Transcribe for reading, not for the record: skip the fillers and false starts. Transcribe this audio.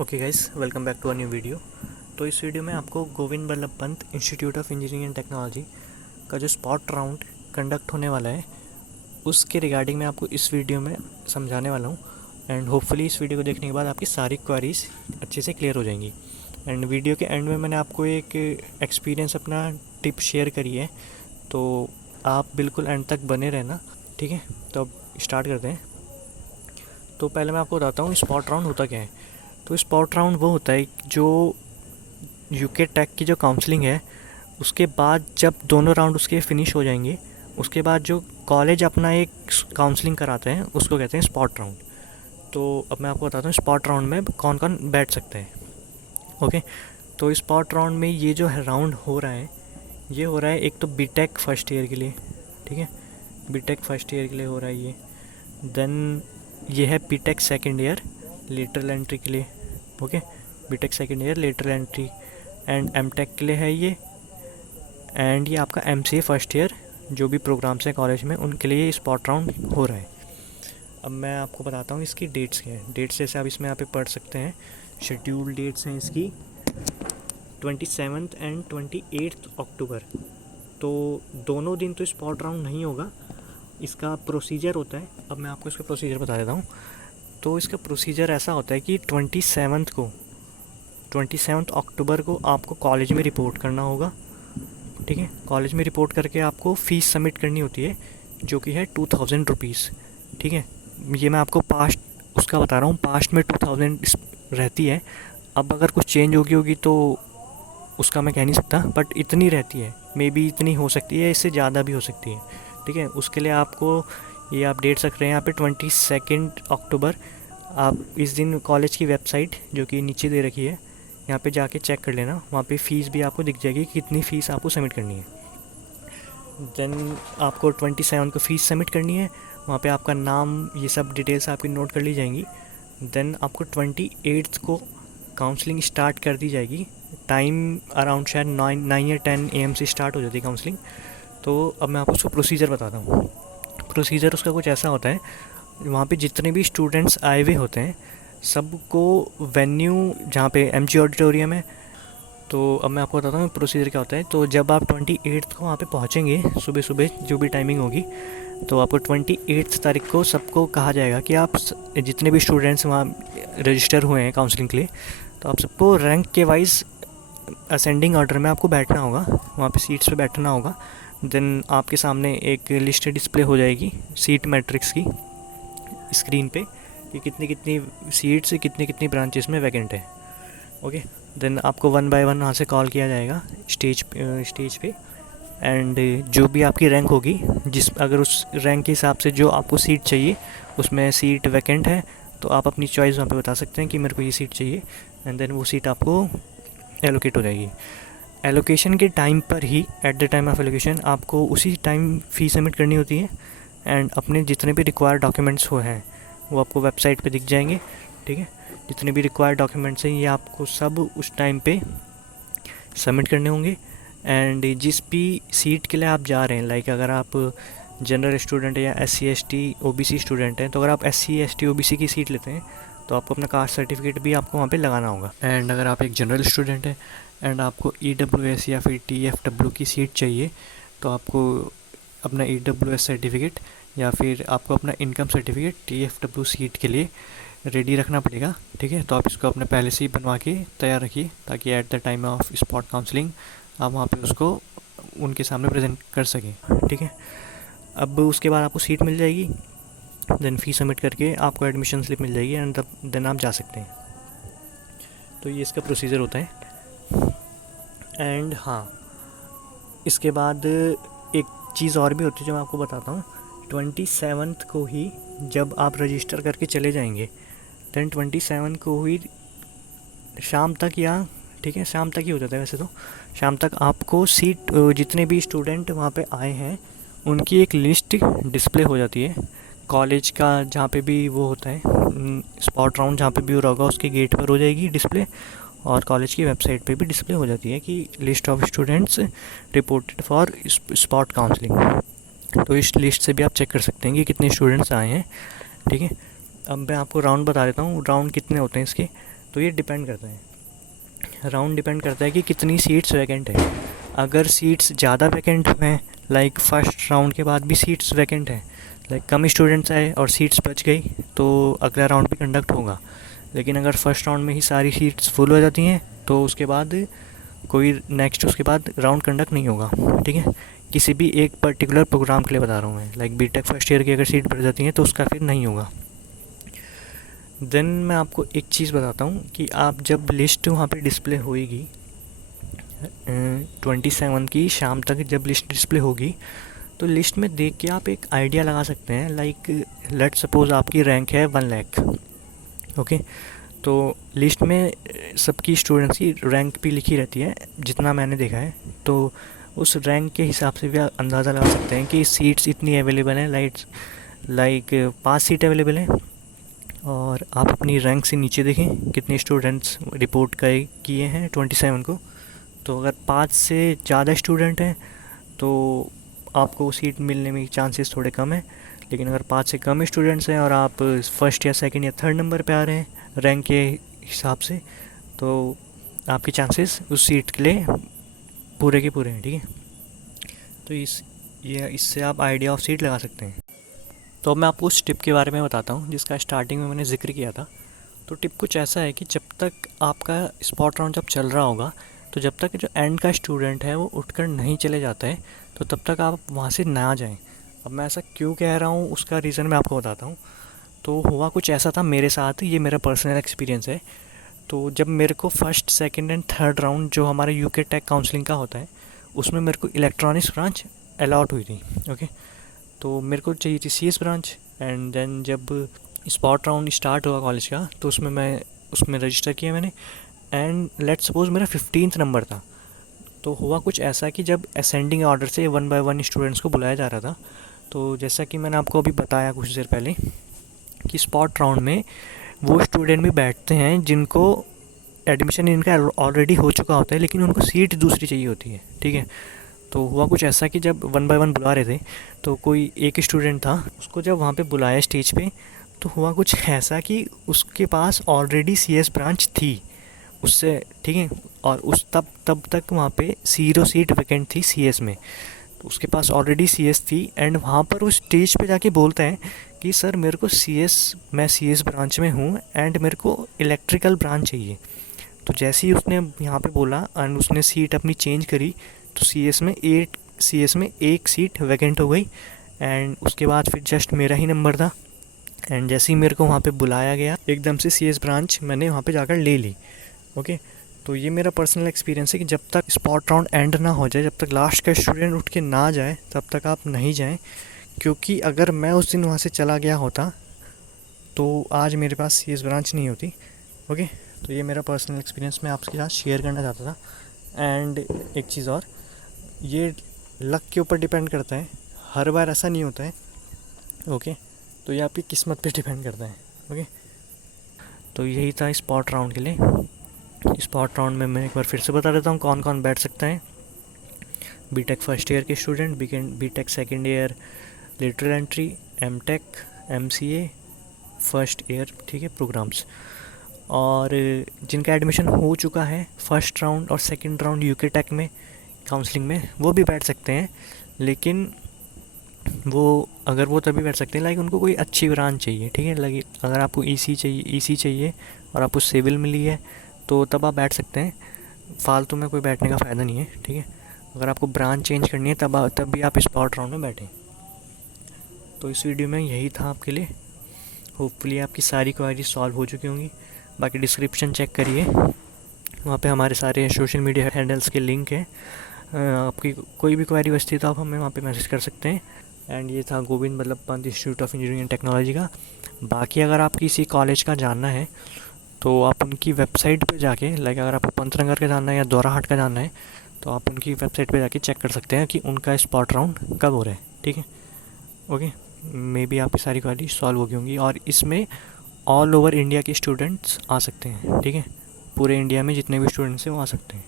Okay guys, welcome back to a new video. तो इस video में आपको Govind Ballabh Pant institute of engineering and technology का जो स्पॉट राउंड कंडक्ट होने वाला है उसके रिगार्डिंग मैं आपको इस वीडियो में समझाने वाला हूँ। एंड होपफुली इस वीडियो को देखने के बाद आपकी सारी क्वेरीज अच्छे से क्लियर हो जाएंगी। एंड वीडियो के एंड में मैंने आपको एक एक्सपीरियंस अपना टिप शेयर करी है, तो आप बिल्कुल एंड तक बने रहना, ठीक है। तो अब स्टार्ट करते हैं। तो पहले मैं आपको बताता हूँ स्पॉट राउंड होता क्या है। तो स्पॉट राउंड वो होता है जो यूके टेक की जो काउंसलिंग है उसके बाद जब दोनों राउंड उसके फिनिश हो जाएंगे, उसके बाद जो कॉलेज अपना एक काउंसलिंग कराते हैं उसको कहते हैं स्पॉट राउंड। तो अब मैं आपको बताता हूँ स्पॉट राउंड में कौन कौन बैठ सकते हैं। ओके, तो स्पॉट राउंड में ये जो है राउंड हो रहा है, ये हो रहा है एक तो बीटेक फर्स्ट ईयर के लिए, ठीक है। बीटेक फर्स्ट ईयर के लिए हो रहा है ये। देन ये है B Tech second year lateral entry के लिए। Okay, B Tech second year lateral entry. And M Tech के लिए है ये। एंड ये आपका एमसीए फर्स्ट ईयर जो भी प्रोग्राम्स हैं कॉलेज में उनके लिए स्पॉट राउंड हो रहा है। अब मैं आपको बताता हूँ इसकी डेट्स क्या है। डेट्स जैसे आप इसमें यहाँ पे पढ़ सकते हैं, शेड्यूल डेट्स हैं इसकी 27 एंड 28 अक्टूबर। तो दोनों दिन तो स्पॉट राउंड नहीं होगा, इसका प्रोसीजर होता है। अब मैं आपको इसका प्रोसीजर बता देता हूँ। तो इसका प्रोसीजर ऐसा होता है कि 27 अक्टूबर को आपको कॉलेज में रिपोर्ट करना होगा, ठीक है। कॉलेज में रिपोर्ट करके आपको फ़ीस सबमिट करनी होती है जो कि है 2000 रुपीज़, ठीक है। ये मैं आपको पास्ट उसका बता रहा हूँ, पास्ट में 2000 रहती है। अब अगर कुछ चेंज होगी तो उसका मैं कह नहीं सकता, बट इतनी रहती है। मे बी इतनी हो सकती है, इससे ज़्यादा भी हो सकती है, ठीक है। उसके लिए आपको ये आप डेट रख रहे हैं यहाँ पे 22 अक्टूबर। आप इस दिन कॉलेज की वेबसाइट जो कि नीचे दे रखी है यहाँ पे जाके चेक कर लेना, वहाँ पे फ़ीस भी आपको दिख जाएगी कि कितनी फ़ीस आपको सबमिट करनी है। देन आपको 27 को फ़ीस सबमिट करनी है, वहाँ पे आपका नाम ये सब डिटेल्स आपकी नोट कर ली जाएंगी। देन आपको 28 को काउंसलिंग स्टार्ट कर दी जाएगी। टाइम अराउंड शायद 9 या 10 AM से स्टार्ट हो जाती है काउंसलिंग। तो अब मैं आपको उसका प्रोसीजर बताता हूँ। प्रोसीजर उसका कुछ ऐसा होता है, वहाँ पे जितने भी स्टूडेंट्स आए हुए होते हैं सबको वेन्यू जहाँ पे एमजी ऑडिटोरियम है। तो अब मैं आपको बताता हूँ प्रोसीजर क्या होता है। तो जब आप 28 को वहाँ पे पहुँचेंगे सुबह सुबह जो भी टाइमिंग होगी, तो आपको 28 तारीख को सबको कहा जाएगा कि आप जितने भी स्टूडेंट्स वहाँ रजिस्टर हुए हैं काउंसलिंग के लिए, तो आप सबको रैंक के वाइज असेंडिंग ऑर्डर में आपको बैठना होगा, वहाँ पे सीट्स पे बैठना होगा। देन आपके सामने एक लिस्ट डिस्प्ले हो जाएगी सीट मैट्रिक्स की स्क्रीन पे कि कितनी कितनी सीट्स कितनी कितनी ब्रांचेस में वैकेंट है। ओके, देन आपको 1 बाय 1 वहाँ से कॉल किया जाएगा स्टेज पे। एंड जो भी आपकी रैंक होगी, अगर उस रैंक के हिसाब से जो आपको सीट चाहिए उसमें सीट वैकेंट है, तो आप अपनी चॉइस वहाँ पे बता सकते हैं कि मेरे को ये सीट चाहिए। एंड देन वो सीट आपको एलोकेट हो जाएगी। एलोकेशन के टाइम पर ही, at the time of allocation, आपको उसी टाइम फ़ी सबमिट करनी होती है। एंड अपने जितने भी रिक्वायर्ड डॉक्यूमेंट्स हो हैं वो आपको वेबसाइट पे दिख जाएंगे, ठीक है। जितने भी रिक्वायर्ड डॉक्यूमेंट्स हैं ये आपको सब उस टाइम पे सबमिट करने होंगे। एंड जिस भी सीट के लिए आप जा रहे हैं, लाइक अगर आप जनरल स्टूडेंट है या SC ST OBC स्टूडेंट हैं, तो अगर आप SC ST OBC की सीट लेते हैं तो आपको अपना कास्ट सर्टिफिकेट भी आपको वहाँ पे लगाना होगा। एंड अगर आप एक जनरल स्टूडेंट हैं एंड आपको EWS या फिर TFW की सीट चाहिए, तो आपको अपना EWS सर्टिफिकेट या फिर आपको अपना इनकम सर्टिफिकेट TFW सीट के लिए रेडी रखना पड़ेगा, ठीक है। तो आप इसको अपने पहले से ही बनवा के तैयार रखिए ताकि eight the time of spot counselling आप वहाँ पे उसको उनके सामने प्रेजेंट कर सकें, ठीक है। अब उसके बाद आपको सीट मिल जाएगी, देन फ़ी सबमिट करके आपको एडमिशन स्लिप मिल जाएगी एंड देन आप जा सकते हैं। तो ये इसका प्रोसीजर होता है। एंड हाँ, इसके बाद एक चीज़ और भी होती है जो मैं आपको बताता हूँ। 27 को ही जब आप रजिस्टर करके चले जाएंगे, देन 27 को ही शाम तक, या ठीक है शाम तक ही हो जाता है वैसे तो, शाम तक आपको सीट जितने भी स्टूडेंट वहाँ पे आए हैं उनकी एक लिस्ट डिस्प्ले हो जाती है कॉलेज का, जहाँ पे भी वो होता है स्पॉट राउंड, जहाँ पे भी हो रहा होगा उसके गेट पर हो जाएगी डिस्प्ले, और कॉलेज की वेबसाइट पे भी डिस्प्ले हो जाती है कि list of students reported for spot counselling. तो इस लिस्ट से भी आप चेक कर सकते हैं कि कितने स्टूडेंट्स आए हैं, ठीक है। अब मैं आपको राउंड बता देता हूँ, राउंड कितने होते हैं इसके। तो ये डिपेंड करता है, राउंड डिपेंड करता है कि कितनी सीट्स वैकेंट है। अगर सीट्स ज़्यादा वैकेंट हैं, लाइक फर्स्ट राउंड के बाद भी सीट्स वैकेंट हैं, लाइक कम स्टूडेंट्स आए और सीट्स बच गई, तो अगला राउंड भी कंडक्ट होगा। लेकिन अगर फर्स्ट राउंड में ही सारी सीट्स फुल हो जाती हैं तो उसके बाद कोई नेक्स्ट उसके बाद राउंड कंडक्ट नहीं होगा, ठीक है। किसी भी एक पर्टिकुलर प्रोग्राम के लिए बता रहा हूँ मैं, लाइक बीटेक फर्स्ट ईयर की अगर सीट बढ़ जाती हैं तो उसका फिर नहीं होगा। देन मैं आपको एक चीज़ बताता हूँ कि आप जब लिस्ट वहाँ पे डिस्प्ले होएगी 27 की शाम तक जब लिस्ट डिस्प्ले होगी, तो लिस्ट में देख के आप एक आइडिया लगा सकते हैं। लाइक लेट सपोज़ आपकी रैंक है 1 लाख, ओके। तो लिस्ट में सबकी स्टूडेंट्स की रैंक भी लिखी रहती है जितना मैंने देखा है, तो उस रैंक के हिसाब से भी आप अंदाज़ा लगा सकते हैं कि सीट्स इतनी अवेलेबल हैं, लाइक 5 सीट अवेलेबल हैं। और आप अपनी रैंक से नीचे देखें कितने स्टूडेंट्स रिपोर्ट किए हैं 27 को। तो अगर 5 से ज़्यादा स्टूडेंट हैं तो आपको सीट मिलने में चांसेस थोड़े कम हैं। लेकिन अगर 5 से कम स्टूडेंट्स हैं और आप फर्स्ट या सेकंड या थर्ड नंबर पे आ रहे हैं रैंक के हिसाब से, तो आपके चांसेस उस सीट के लिए पूरे के पूरे हैं, ठीक है। तो इससे आप आइडिया ऑफ सीट लगा सकते हैं। तो अब मैं आपको उस टिप के बारे में बताता हूँ जिसका स्टार्टिंग में मैंने जिक्र किया था। तो टिप कुछ ऐसा है कि जब तक आपका स्पॉट राउंड जब चल रहा होगा, तो जब तक जो एंड का स्टूडेंट है वो उठकर नहीं चले जाता है, तो तब तक आप वहाँ से ना जाएं। अब मैं ऐसा क्यों कह रहा हूँ उसका रीज़न मैं आपको बताता हूँ। तो हुआ कुछ ऐसा था मेरे साथ, ये मेरा पर्सनल एक्सपीरियंस है। तो जब मेरे को first second and third round जो हमारे यूके टेक काउंसलिंग का होता है उसमें मेरे को इलेक्ट्रॉनिक्स ब्रांच अलॉट हुई थी, ओके। तो मेरे को चाहिए थी सीएस ब्रांच। एंड देन जब स्पॉट राउंड स्टार्ट हुआ कॉलेज का तो उसमें रजिस्टर किया मैंने। एंड लेट्स सपोज़ मेरा 15th नंबर था। तो हुआ कुछ ऐसा कि जब असेंडिंग ऑर्डर से 1 बाय 1 स्टूडेंट्स को बुलाया जा रहा था, तो जैसा कि मैंने आपको अभी बताया कुछ देर पहले कि स्पॉट राउंड में वो स्टूडेंट भी बैठते हैं जिनको एडमिशन इनका ऑलरेडी हो चुका होता है लेकिन उनको सीट दूसरी चाहिए होती है, ठीक है। तो हुआ कुछ ऐसा कि जब 1 बाय 1 बुला रहे थे तो कोई एक स्टूडेंट था, उसको जब वहाँ पे बुलाया स्टेज पे तो हुआ कुछ ऐसा कि उसके पास ऑलरेडी सीएस ब्रांच थी उससे, ठीक है। और उस तब तक वहाँ पे 0 सीट वैकेंट थी सीएस में, तो उसके पास ऑलरेडी सीएस थी। एंड वहाँ पर वो स्टेज पे जाके बोलता है कि सर मेरे को मैं सीएस ब्रांच में हूँ एंड मेरे को इलेक्ट्रिकल ब्रांच चाहिए। तो जैसे ही उसने यहाँ पे बोला एंड उसने सीट अपनी चेंज करी तो सीएस में एक सीट वैकेंट हो गई। एंड उसके बाद फिर जस्ट मेरा ही नंबर था। एंड जैसे ही मेरे को वहाँ पे बुलाया गया एकदम से सीएस ब्रांच मैंने वहाँ पे जाकर ले ली, ओके। तो ये मेरा पर्सनल एक्सपीरियंस है कि जब तक स्पॉट राउंड एंड ना हो जाए, जब तक लास्ट का स्टूडेंट उठ के ना जाए तब तक आप नहीं जाएं। क्योंकि अगर मैं उस दिन वहाँ से चला गया होता तो आज मेरे पास सीएस ब्रांच नहीं होती, ओके। तो ये मेरा पर्सनल एक्सपीरियंस मैं आपके साथ शेयर करना चाहता था। एंड एक चीज़ और, ये लक के ऊपर डिपेंड करता है, हर बार ऐसा नहीं होता है, ओके। तो ये आपकी किस्मत पे डिपेंड करता है, ओके। तो यही था स्पॉट राउंड के लिए। स्पॉट राउंड में मैं एक बार फिर से बता देता हूँ कौन कौन बैठ सकता है। बीटेक फर्स्ट ईयर के student, B Tech second year lateral entry, M Tech, MCA first year, ठीक है, प्रोग्राम्स। और जिनका एडमिशन हो चुका है फर्स्ट राउंड और सेकंड राउंड यूके टेक में काउंसलिंग में, वो भी बैठ सकते हैं। लेकिन वो तभी बैठ सकते हैं लाइक उनको कोई अच्छी ब्रांच चाहिए, ठीक है। लाइक अगर आपको ईसी चाहिए और आपको सिविल मिली है तो तब आप बैठ सकते हैं, फालतू में कोई बैठने का फ़ायदा नहीं है, ठीक है। अगर आपको ब्रांच चेंज करनी है तब भी आप स्पॉट राउंड में बैठें। तो इस वीडियो में यही था आपके लिए। होपफुली आपकी सारी क्वेरी सॉल्व हो चुकी होंगी। बाकी डिस्क्रिप्शन चेक करिए, वहाँ पे हमारे सारे सोशल मीडिया हैंडल्स के लिंक है। आपकी कोई भी क्वेरी बचती है तो आप हमें वहाँ पे मैसेज कर सकते हैं। एंड ये था Govind Ballabh Pant institute of engineering and technology का। बाकी अगर आप किसी कॉलेज का जानना है तो आप उनकी वेबसाइट पे जाके, लाइक अगर आपको पंतनगर का जानना है या दोराहाट का जानना है तो आप उनकी वेबसाइट पे जाके चेक कर सकते हैं कि उनका स्पॉट राउंड कब हो रहा है, ठीक है, ओके। मे बी आपकी सारी क्वेरी सॉल्व हो गई होंगी। और इसमें ऑल ओवर इंडिया के स्टूडेंट्स आ सकते हैं, ठीक है। पूरे इंडिया में जितने भी स्टूडेंट्स हैं वो आ सकते हैं।